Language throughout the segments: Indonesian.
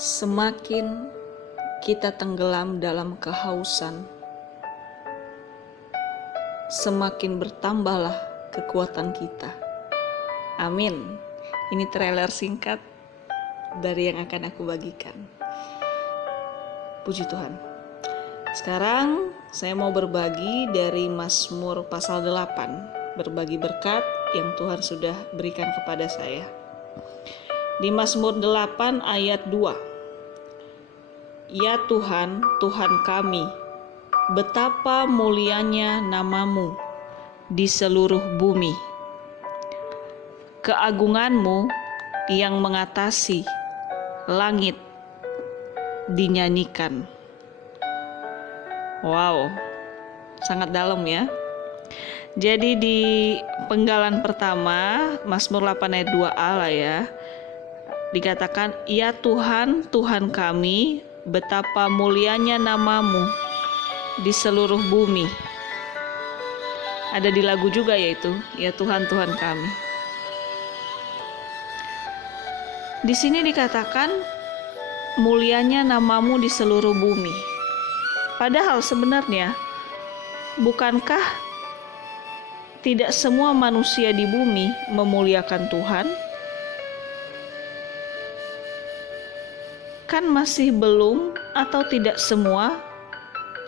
Semakin kita tenggelam dalam kehausan, semakin bertambahlah kekuatan kita. Amin. Ini trailer singkat dari yang akan aku bagikan. Puji Tuhan. Sekarang saya mau berbagi dari Mazmur pasal 8, berbagi berkat yang Tuhan sudah berikan kepada saya. Di Mazmur 8 ayat 2. Ya Tuhan, Tuhan kami, betapa mulianya namamu di seluruh bumi. Keagunganmu yang mengatasi langit dinyanyikan. Wow, sangat dalam ya. Jadi di penggalan pertama, Mazmur 8 ayat 2a lah ya, dikatakan, ya Tuhan, Tuhan kami, betapa mulianya namamu di seluruh bumi. Ada di lagu juga yaitu, ya Tuhan, Tuhan kami. Di sini dikatakan, mulianya namamu di seluruh bumi. Padahal sebenarnya, bukankah tidak semua manusia di bumi memuliakan Tuhan? Kan masih belum atau tidak semua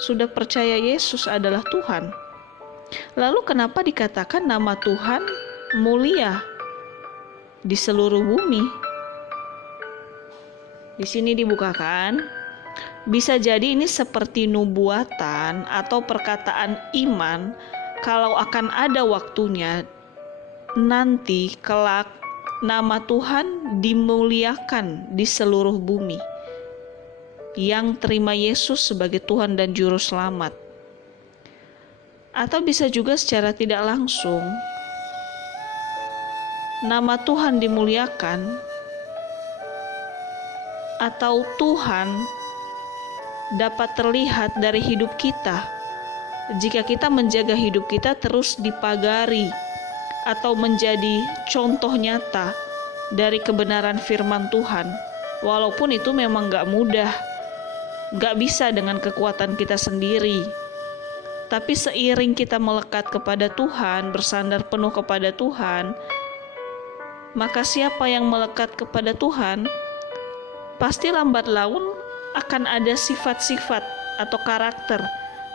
sudah percaya Yesus adalah Tuhan. Lalu kenapa dikatakan nama Tuhan mulia di seluruh bumi? Di sini dibukakan, bisa jadi ini seperti nubuatan atau perkataan iman kalau akan ada waktunya nanti kelak nama Tuhan dimuliakan di seluruh bumi yang terima Yesus sebagai Tuhan dan Juru Selamat. Atau bisa juga secara tidak langsung, nama Tuhan dimuliakan atau Tuhan dapat terlihat dari hidup kita jika kita menjaga hidup kita terus dipagari atau menjadi contoh nyata dari kebenaran firman Tuhan. Walaupun itu memang gak mudah, gak bisa dengan kekuatan kita sendiri. Tapi seiring kita melekat kepada Tuhan, bersandar penuh kepada Tuhan, maka siapa yang melekat kepada Tuhan, pasti lambat laun akan ada sifat-sifat atau karakter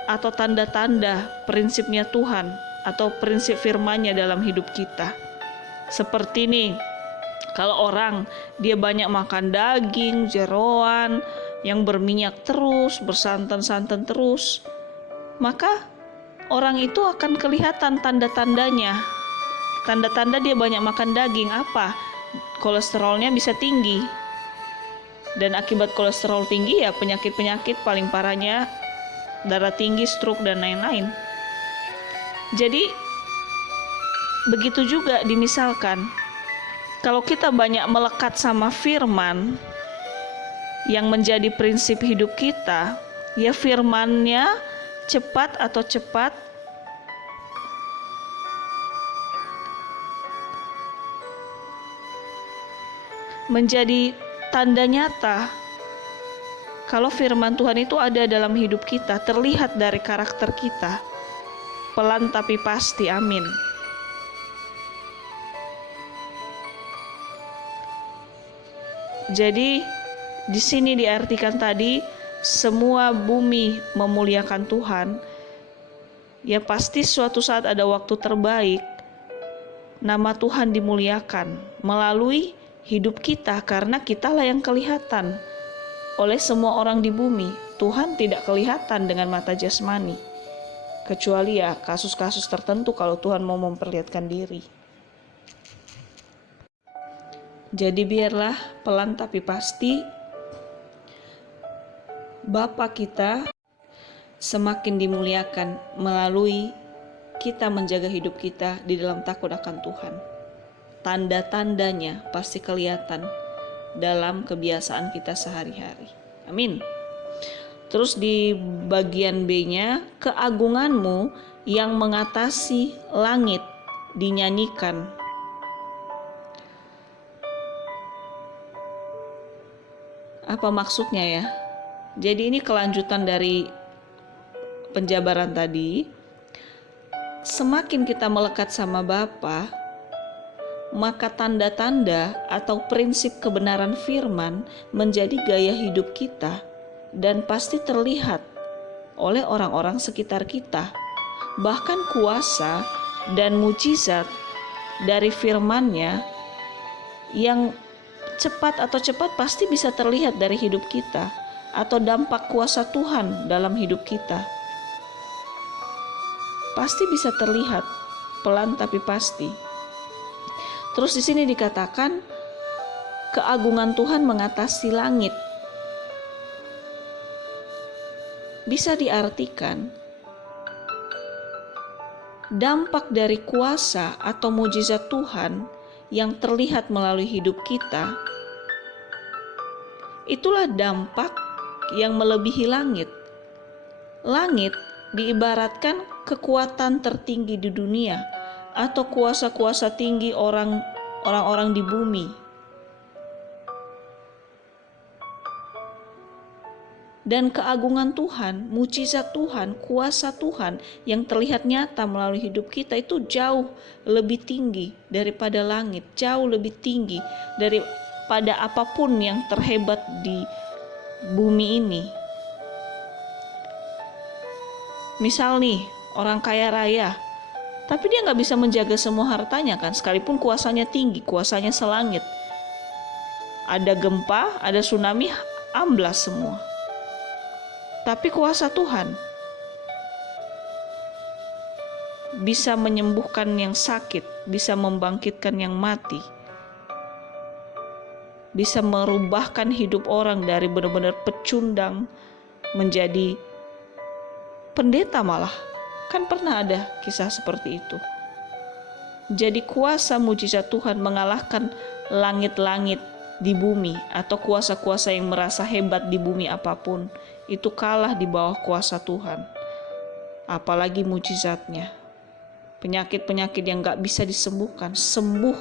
atau tanda-tanda prinsipnya Tuhan atau prinsip firman-Nya dalam hidup kita. Seperti nih, kalau orang dia banyak makan daging, jeroan, yang berminyak terus, bersantan-santan terus, maka orang itu akan kelihatan tanda-tandanya. Tanda-tanda dia banyak makan daging apa? Kolesterolnya bisa tinggi. Dan akibat kolesterol tinggi ya penyakit-penyakit paling parahnya darah tinggi, stroke dan lain-lain. Jadi begitu juga dimisalkan, kalau kita banyak melekat sama firman yang menjadi prinsip hidup kita, ya firman-Nya cepat menjadi tanda nyata kalau firman Tuhan itu ada dalam hidup kita, terlihat dari karakter kita. Pelan tapi pasti, amin. Jadi di sini diartikan tadi, semua bumi memuliakan Tuhan. Ya pasti suatu saat ada waktu terbaik, nama Tuhan dimuliakan melalui hidup kita, karena kitalah yang kelihatan oleh semua orang di bumi. Tuhan tidak kelihatan dengan mata jasmani, kecuali ya kasus-kasus tertentu kalau Tuhan mau memperlihatkan diri. Jadi biarlah pelan tapi pasti Bapa kita semakin dimuliakan melalui kita menjaga hidup kita di dalam takut akan Tuhan. Tanda-tandanya pasti kelihatan dalam kebiasaan kita sehari-hari. Amin. Terus di bagian B-nya, keagunganmu yang mengatasi langit dinyanyikan. Apa maksudnya ya? Jadi ini kelanjutan dari penjabaran tadi. Semakin kita melekat sama Bapa, maka tanda-tanda atau prinsip kebenaran firman menjadi gaya hidup kita dan pasti terlihat oleh orang-orang sekitar kita. Bahkan kuasa dan mujizat dari firman-Nya yang cepat pasti bisa terlihat dari hidup kita, atau dampak kuasa Tuhan dalam hidup kita. Pasti bisa terlihat, pelan tapi pasti. Terus di sini dikatakan keagungan Tuhan mengatasi langit. Bisa diartikan dampak dari kuasa atau mujizat Tuhan yang terlihat melalui hidup kita, itulah dampak yang melebihi langit. Langit diibaratkan kekuatan tertinggi di dunia atau kuasa-kuasa tinggi orang-orang di bumi. Dan keagungan Tuhan, mujizat Tuhan, kuasa Tuhan yang terlihat nyata melalui hidup kita itu jauh lebih tinggi daripada langit, jauh lebih tinggi daripada apapun yang terhebat di bumi ini. Misal nih, orang kaya raya, tapi dia nggak bisa menjaga semua hartanya kan, sekalipun kuasanya tinggi, kuasanya selangit. Ada gempa, ada tsunami, amblas semua. Tapi kuasa Tuhan bisa menyembuhkan yang sakit, bisa membangkitkan yang mati, bisa merubahkan hidup orang dari benar-benar pecundang menjadi pendeta malah. Kan pernah ada kisah seperti itu. Jadi kuasa mujizat Tuhan mengalahkan langit-langit di bumi, atau kuasa-kuasa yang merasa hebat di bumi apapun, itu kalah di bawah kuasa Tuhan. Apalagi mujizatnya. Penyakit-penyakit yang gak bisa disembuhkan, sembuh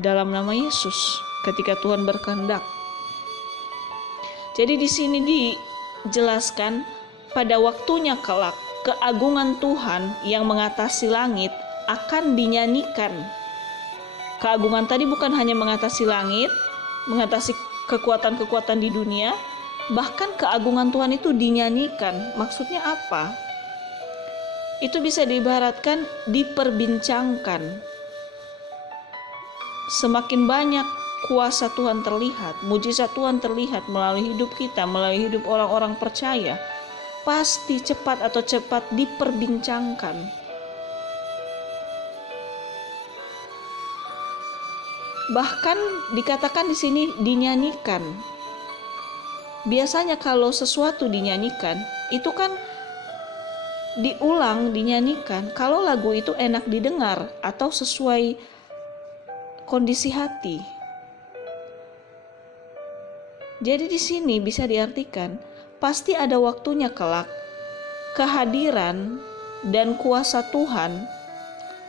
dalam nama Yesus ketika Tuhan berkehendak. Jadi di sini dijelaskan pada waktunya kelak keagungan Tuhan yang mengatasi langit akan dinyanyikan. Keagungan tadi bukan hanya mengatasi langit, mengatasi kekuatan-kekuatan di dunia, bahkan keagungan Tuhan itu dinyanyikan. Maksudnya apa? Itu bisa diibaratkan diperbincangkan. Semakin banyak kuasa Tuhan terlihat, mujizat Tuhan terlihat melalui hidup kita, melalui hidup orang-orang percaya, pasti cepat diperbincangkan. Bahkan dikatakan di sini dinyanyikan. Biasanya kalau sesuatu dinyanyikan, itu kan diulang, dinyanyikan kalau lagu itu enak didengar atau sesuai kondisi hati. Jadi di sini bisa diartikan pasti ada waktunya kelak kehadiran dan kuasa Tuhan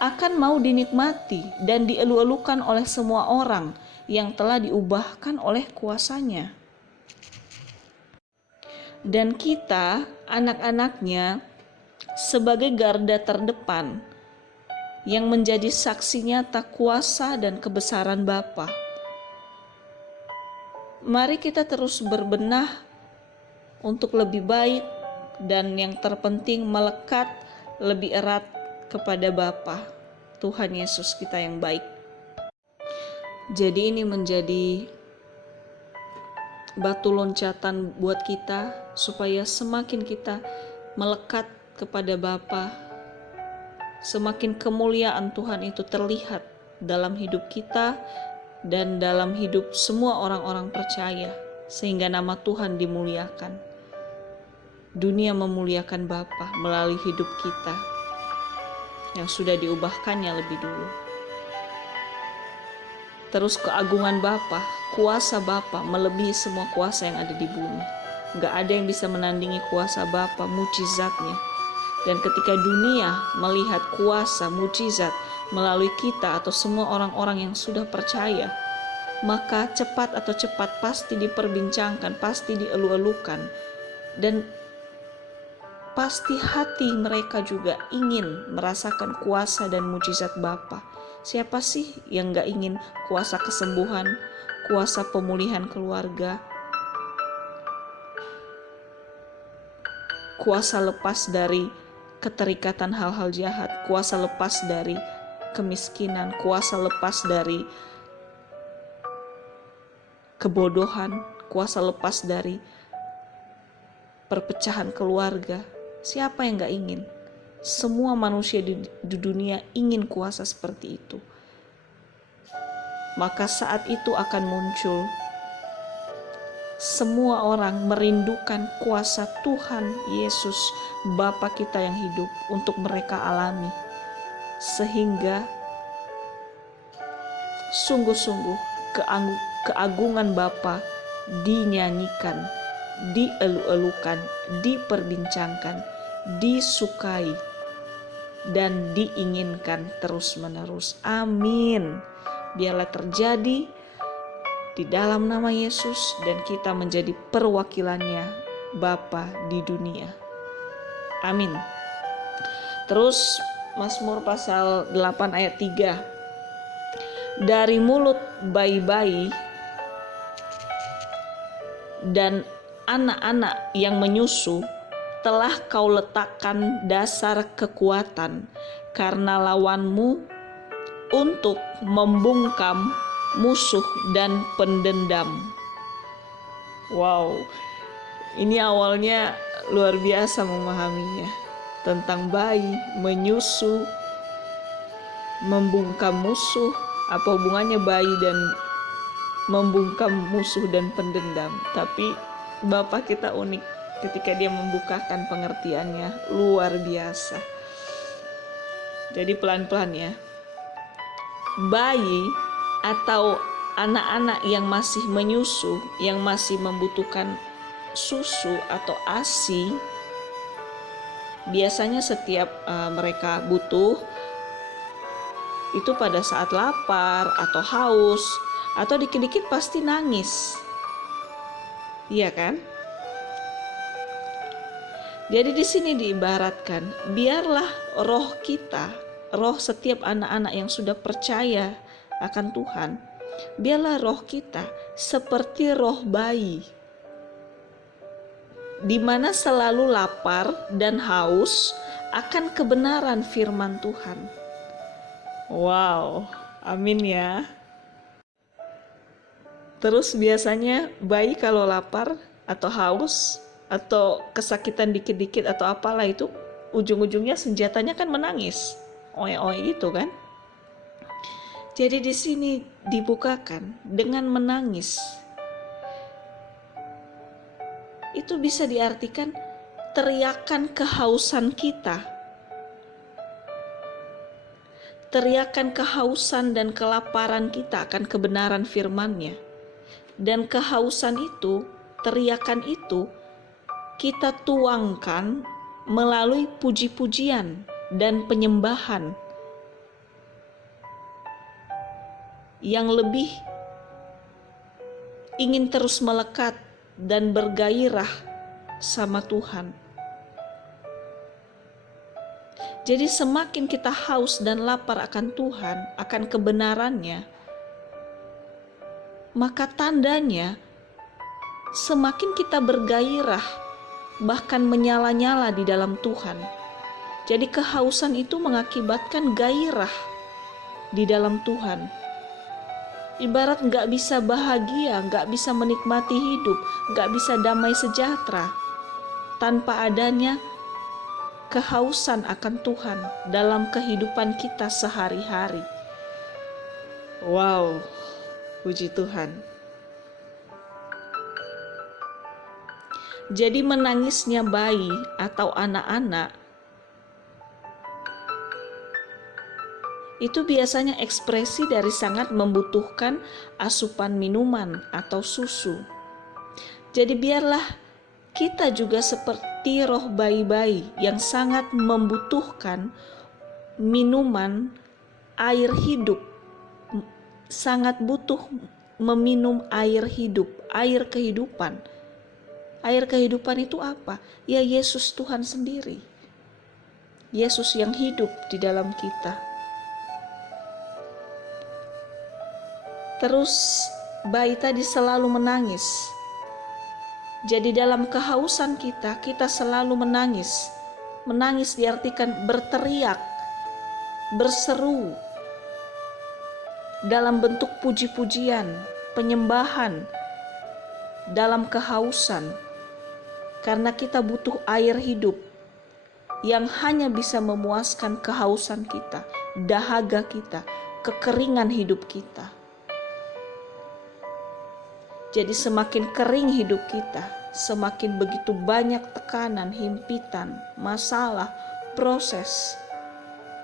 akan mau dinikmati dan dielu-elukan oleh semua orang yang telah diubahkan oleh kuasanya. Dan kita, anak-anaknya, sebagai garda terdepan yang menjadi saksi nyata kuasa dan kebesaran Bapa. Mari kita terus berbenah untuk lebih baik, dan yang terpenting melekat lebih erat kepada Bapa, Tuhan Yesus kita yang baik. Jadi ini menjadi batu loncatan buat kita supaya semakin kita melekat kepada Bapa, semakin kemuliaan Tuhan itu terlihat dalam hidup kita dan dalam hidup semua orang-orang percaya, sehingga nama Tuhan dimuliakan. Dunia memuliakan Bapa melalui hidup kita yang sudah diubahkannya lebih dulu. Terus keagungan Bapa, kuasa Bapa melebihi semua kuasa yang ada di bumi. Gak ada yang bisa menandingi kuasa Bapa, mujizatnya. Dan ketika dunia melihat kuasa, mujizat melalui kita atau semua orang-orang yang sudah percaya, maka cepat pasti diperbincangkan, pasti dielu-elukan, dan pasti hati mereka juga ingin merasakan kuasa dan mujizat Bapa. Siapa sih yang gak ingin kuasa kesembuhan, kuasa pemulihan keluarga, kuasa lepas dari keterikatan hal-hal jahat, kuasa lepas dari kemiskinan, kuasa lepas dari kebodohan, kuasa lepas dari perpecahan keluarga. Siapa yang gak ingin? Semua manusia di dunia ingin kuasa seperti itu. Maka saat itu akan muncul semua orang merindukan kuasa Tuhan Yesus, Bapa kita yang hidup, untuk mereka alami. Sehingga sungguh-sungguh keagungan Bapa dinyanyikan, dielu-elukan, diperbincangkan, disukai, dan diinginkan terus-menerus. Amin. Biarlah terjadi di dalam nama Yesus, dan kita menjadi perwakilannya Bapa di dunia. Amin. Terus Mazmur pasal 8 ayat 3. Dari mulut bayi-bayi dan anak-anak yang menyusu telah kau letakkan dasar kekuatan, karena lawanmu untuk membungkam musuh dan pendendam. Wow, ini awalnya luar biasa memahaminya, tentang bayi menyusu, membungkam musuh. Apa hubungannya bayi dan membungkam musuh dan pendendam? Tapi Bapa kita unik ketika dia membukakan pengertiannya, luar biasa. Jadi pelan-pelan ya. Bayi atau anak-anak yang masih menyusu, yang masih membutuhkan susu atau ASI, biasanya setiap mereka butuh itu pada saat lapar atau haus, atau dikit-dikit pasti nangis. Iya kan? Jadi di sini diibaratkan, biarlah roh kita, roh setiap anak-anak yang sudah percaya akan Tuhan, biarlah roh kita seperti roh bayi, di mana selalu lapar dan haus akan kebenaran firman Tuhan. Wow, amin ya. Terus biasanya bayi kalau lapar atau haus atau kesakitan dikit-dikit atau apalah itu, ujung-ujungnya senjatanya kan menangis, oe-oe gitu kan. Jadi di sini dibukakan dengan menangis. Itu bisa diartikan teriakan kehausan kita. Teriakan kehausan dan kelaparan kita akan kebenaran firman-Nya. Dan kehausan itu, teriakan itu kita tuangkan melalui puji-pujian dan penyembahan yang lebih ingin terus melekat dan bergairah sama Tuhan. Jadi semakin kita haus dan lapar akan Tuhan, akan kebenarannya, maka tandanya semakin kita bergairah, bahkan menyala-nyala di dalam Tuhan. Jadi kehausan itu mengakibatkan gairah di dalam Tuhan. Ibarat gak bisa bahagia, gak bisa menikmati hidup, gak bisa damai sejahtera tanpa adanya kehausan akan Tuhan dalam kehidupan kita sehari-hari. Wow, puji Tuhan. Jadi menangisnya bayi atau anak-anak itu biasanya ekspresi dari sangat membutuhkan asupan minuman atau susu. Jadi biarlah kita juga seperti roh bayi-bayi yang sangat membutuhkan minuman, air hidup, sangat butuh meminum air hidup, air kehidupan. Air kehidupan itu apa? Ya Yesus Tuhan sendiri. Yesus yang hidup di dalam kita. Terus bayi tadi selalu menangis. Jadi dalam kehausan kita, kita selalu menangis. Menangis diartikan berteriak, berseru, dalam bentuk puji-pujian, penyembahan, dalam kehausan. Karena kita butuh air hidup yang hanya bisa memuaskan kehausan kita, dahaga kita, kekeringan hidup kita. Jadi semakin kering hidup kita, semakin begitu banyak tekanan, himpitan, masalah, proses.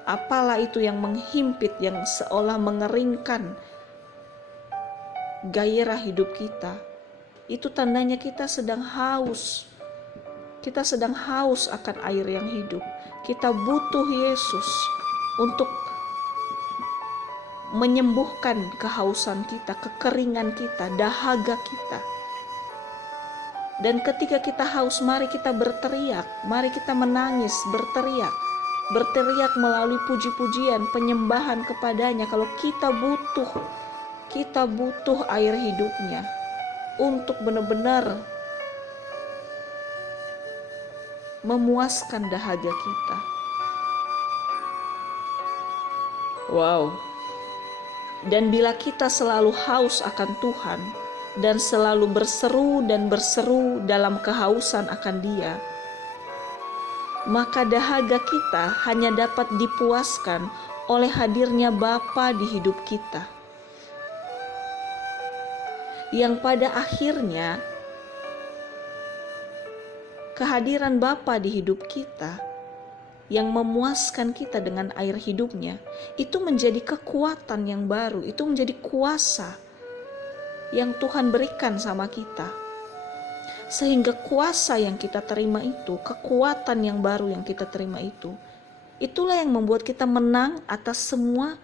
Apalah itu yang menghimpit, yang seolah mengeringkan gairah hidup kita. Itu tandanya kita sedang haus. Kita sedang haus akan air yang hidup. Kita butuh Yesus untuk menyembuhkan kehausan kita, kekeringan kita, dahaga kita. Dan ketika kita haus, mari kita berteriak, mari kita menangis, berteriak. Berteriak melalui puji-pujian, penyembahan kepadanya. Kalau kita butuh air hidupnya untuk benar-benar memuaskan dahaga kita. Wow. Dan bila kita selalu haus akan Tuhan dan selalu berseru dan berseru dalam kehausan akan Dia, maka dahaga kita hanya dapat dipuaskan oleh hadirnya Bapa di hidup kita. Yang pada akhirnya kehadiran Bapa di hidup kita yang memuaskan kita dengan air hidupnya, itu menjadi kekuatan yang baru, itu menjadi kuasa yang Tuhan berikan sama kita. Sehingga kuasa yang kita terima itu, kekuatan yang baru yang kita terima itu, itulah yang membuat kita menang atas semua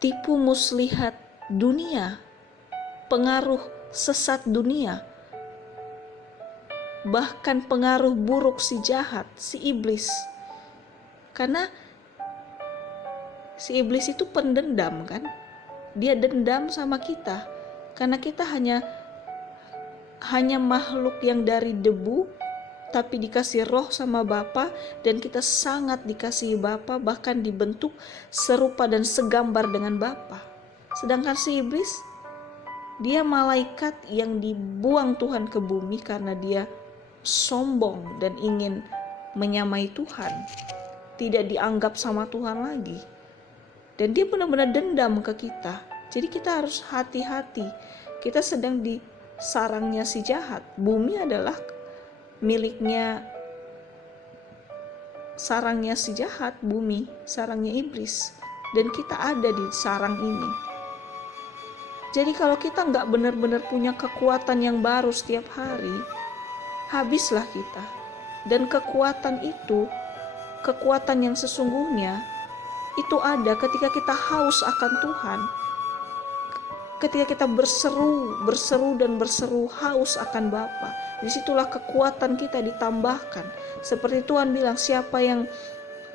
tipu muslihat dunia, pengaruh sesat dunia, bahkan pengaruh buruk si jahat, si iblis. Karena si iblis itu pendendam kan, dia dendam sama kita karena kita hanya makhluk yang dari debu tapi dikasih roh sama Bapa, dan kita sangat dikasihi Bapa, bahkan dibentuk serupa dan segambar dengan Bapa. Sedangkan si iblis, dia malaikat yang dibuang Tuhan ke bumi karena dia sombong dan ingin menyamai Tuhan, tidak dianggap sama Tuhan lagi, dan dia benar-benar dendam ke kita. Jadi kita harus hati-hati, kita sedang di sarangnya si jahat. Bumi adalah miliknya, sarangnya si jahat, bumi sarangnya iblis, dan kita ada di sarang ini. Jadi kalau kita nggak benar-benar punya kekuatan yang baru setiap hari, habislah kita. Dan kekuatan itu, kekuatan yang sesungguhnya itu ada ketika kita haus akan Tuhan, ketika kita berseru dan berseru haus akan Bapa. Disitulah kekuatan kita ditambahkan. Seperti Tuhan bilang, siapa yang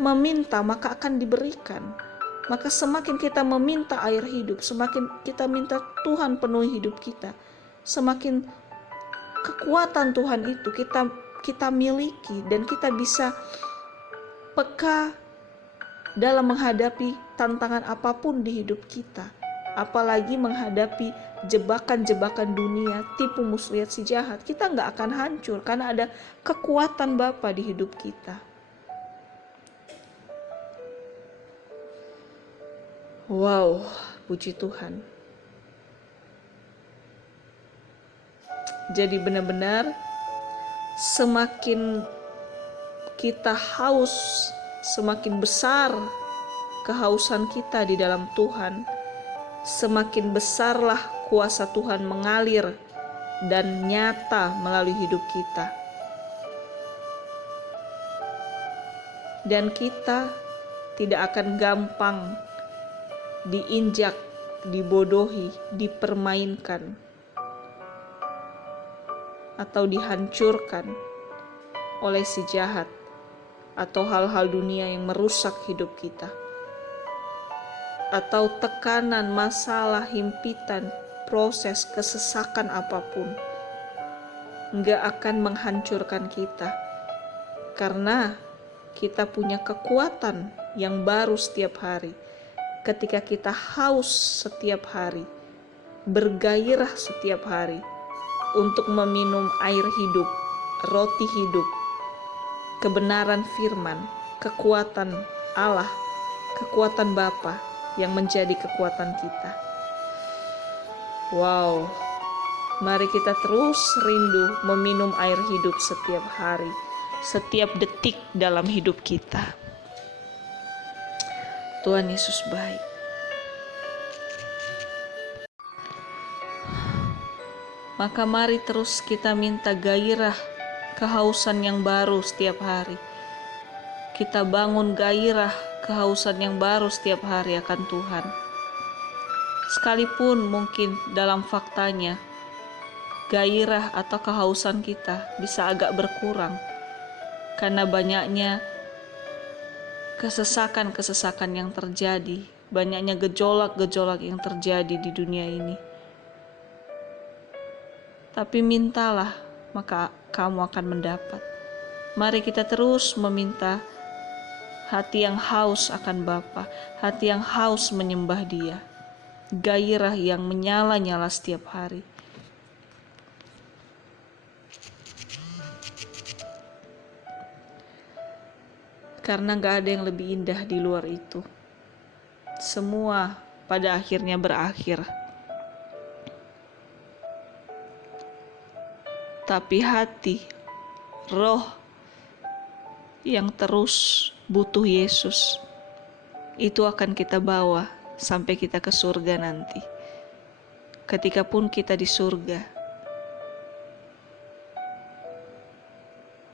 meminta maka akan diberikan. Maka semakin kita meminta air hidup, semakin kita minta Tuhan penuhi hidup kita, semakin kekuatan Tuhan itu kita miliki, dan kita bisa peka dalam menghadapi tantangan apapun di hidup kita, apalagi menghadapi jebakan-jebakan dunia, tipu muslihat si jahat. Kita nggak akan hancur karena ada kekuatan Bapa di hidup kita. Wow, puji Tuhan. Jadi benar-benar semakin kita haus, semakin besar kehausan kita di dalam Tuhan, semakin besarlah kuasa Tuhan mengalir dan nyata melalui hidup kita. Dan kita tidak akan gampang diinjak dibodohi, dipermainkan, atau dihancurkan oleh si jahat atau hal-hal dunia yang merusak hidup kita, atau tekanan, masalah, himpitan, proses, kesesakan apapun nggak akan menghancurkan kita, karena kita punya kekuatan yang baru setiap hari. Ketika kita haus setiap hari, bergairah setiap hari untuk meminum air hidup, roti hidup, kebenaran firman, kekuatan Allah, kekuatan Bapa yang menjadi kekuatan kita. Wow, mari kita terus rindu meminum air hidup setiap hari, setiap detik dalam hidup kita. Tuhan Yesus baik. Maka mari terus kita minta gairah, kehausan yang baru setiap hari. Kita bangun gairah, kehausan yang baru setiap hari akan Tuhan. Sekalipun mungkin dalam faktanya gairah atau kehausan kita bisa agak berkurang karena banyaknya kesesakan-kesesakan yang terjadi, banyaknya gejolak-gejolak yang terjadi di dunia ini. Tapi mintalah, maka kamu akan mendapat. Mari kita terus meminta hati yang haus akan Bapa, hati yang haus menyembah Dia, gairah yang menyala-nyala setiap hari. Karena gak ada yang lebih indah di luar itu. Semua pada akhirnya berakhir. Tapi hati, roh yang terus butuh Yesus, itu akan kita bawa sampai kita ke surga nanti. Ketika pun kita di surga,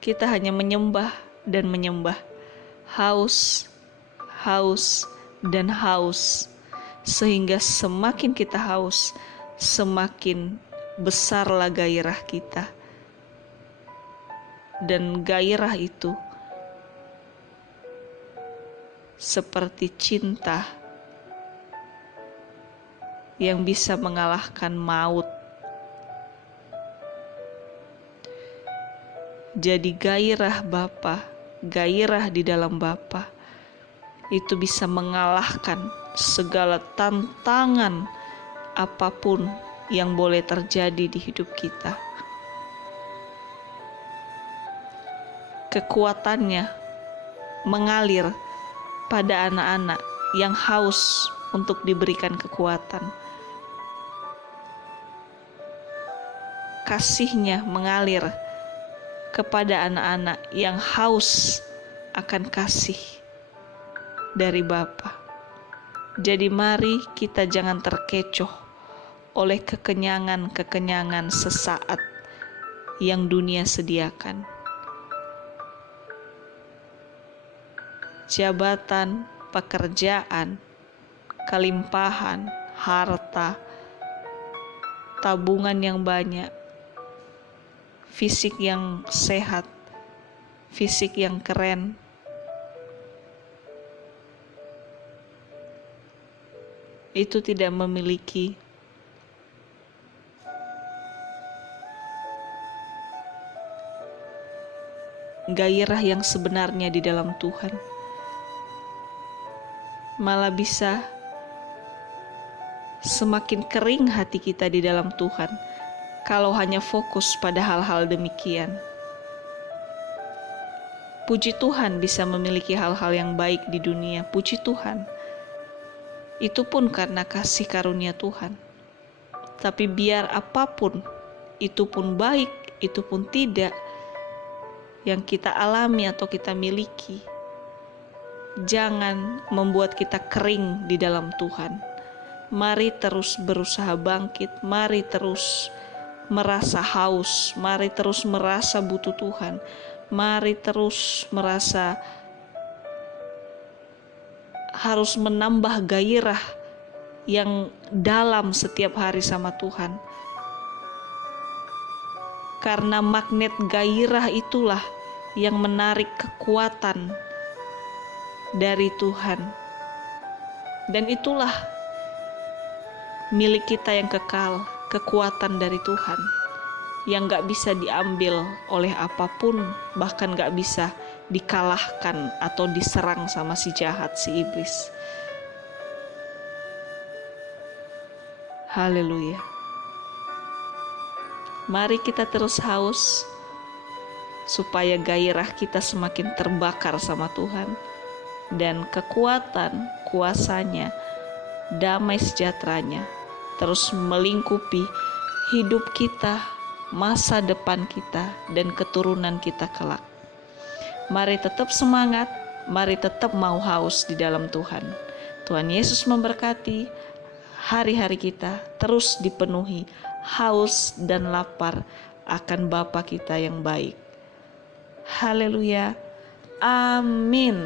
kita hanya menyembah dan menyembah. Haus, haus, dan haus. Sehingga semakin kita haus, semakin besarlah gairah kita. Dan gairah itu seperti cinta yang bisa mengalahkan maut. Jadi gairah Bapa, gairah di dalam Bapa itu bisa mengalahkan segala tantangan apapun yang boleh terjadi di hidup kita. Kekuatannya mengalir pada anak-anak yang haus untuk diberikan kekuatan. Kasih-Nya mengalir kepada anak-anak yang haus akan kasih dari Bapa. Jadi mari kita jangan terkecoh oleh kekenyangan-kekenyangan sesaat yang dunia sediakan. Jabatan, pekerjaan, kelimpahan, harta, tabungan yang banyak, fisik yang sehat, fisik yang keren, itu tidak memiliki gairah yang sebenarnya di dalam Tuhan. Malah bisa semakin kering hati kita di dalam Tuhan kalau hanya fokus pada hal-hal demikian. Puji Tuhan bisa memiliki hal-hal yang baik di dunia, puji Tuhan. Itu pun karena kasih karunia Tuhan. Tapi biar apapun, itu pun baik, itu pun tidak, yang kita alami atau kita miliki, jangan membuat kita kering di dalam Tuhan. Mari terus berusaha bangkit, mari terus merasa haus, mari terus merasa butuh Tuhan, mari terus merasa harus menambah gairah yang dalam setiap hari sama Tuhan. Karena magnet gairah itulah yang menarik kekuatan dari Tuhan. Dan itulah milik kita yang kekal, kekuatan dari Tuhan yang gak bisa diambil oleh apapun, bahkan gak bisa dikalahkan atau diserang sama si jahat, si iblis. Haleluya. Mari kita terus haus supaya gairah kita semakin terbakar sama Tuhan, dan kekuatan, kuasanya, damai sejahteranya terus melingkupi hidup kita, masa depan kita, dan keturunan kita kelak. Mari tetap semangat, mari tetap mau haus di dalam Tuhan. Tuhan Yesus memberkati hari-hari kita terus dipenuhi haus dan lapar akan Bapa kita yang baik. Haleluya. Amin.